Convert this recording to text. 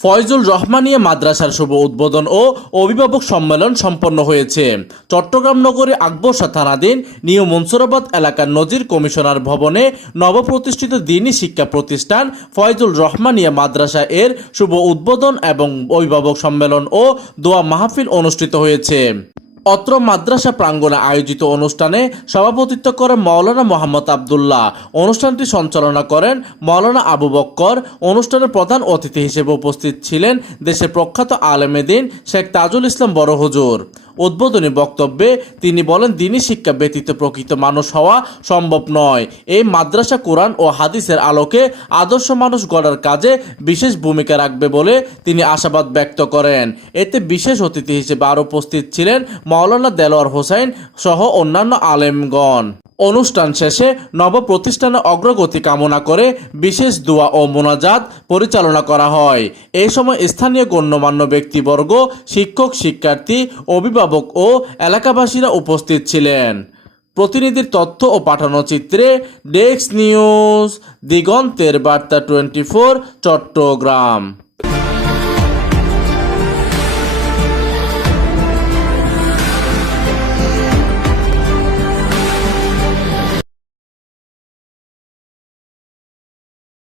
ফয়জুল রহমানিয়া মাদ্রাসার শুভ উদ্বোধন ও অভিভাবক সম্মেলন সম্পন্ন হয়েছে। চট্টগ্রাম নগরী আকবর শাহ থানাধীন নিউ মনসুরাবাদ এলাকার নজির কমিশনার ভবনে নবপ্রতিষ্ঠিত দ্বীনি শিক্ষা প্রতিষ্ঠান ফয়জুল রহমানিয়া মাদ্রাসা এর শুভ উদ্বোধন এবং অভিভাবক সম্মেলন ও দোয়া মাহফিল অনুষ্ঠিত হয়েছে। অত্র মাদ্রাসা প্রাঙ্গণে আয়োজিত অনুষ্ঠানে সভাপতিত্ব করেন মাওলানা মোহাম্মদ আবদুল্লাহ। অনুষ্ঠানটি সঞ্চালনা করেন মাওলানা আবু বক্কর। অনুষ্ঠানের প্রধান অতিথি হিসেবে উপস্থিত ছিলেন দেশের প্রখ্যাত আলেমে দ্বীন শেখ তাজুল ইসলাম বড় হুজুর। উদ্বোধনী বক্তব্যে তিনি বলেন, দ্বীনি শিক্ষা ব্যতীত প্রকৃত মানুষ হওয়া সম্ভব নয়। এই মাদ্রাসা কোরআন ও হাদিসের আলোকে আদর্শ মানুষ গড়ার কাজে বিশেষ ভূমিকা রাখবে বলে তিনি আশাবাদ ব্যক্ত করেন। এতে বিশেষ অতিথি হিসেবে আরও উপস্থিত ছিলেন মাওলানা দেলোয়ার হোসেন সহ অন্যান্য আলেমগণ। অনুষ্ঠান শেষে নব প্রতিষ্ঠানের অগ্রগতি কামনা করে বিশেষ দোয়া ও মোনাজাত পরিচালনা করা হয়। এই সময় স্থানীয় গণ্যমান্য ব্যক্তিবর্গ, শিক্ষক, শিক্ষার্থী, অভিভাবক ও এলাকাবাসীরা উপস্থিত ছিলেন। প্রতিনিধির তথ্য ও পাঠানো চিত্রে ডেস্ক নিউজ, দিগন্তের বার্তা 24, চট্টগ্রাম।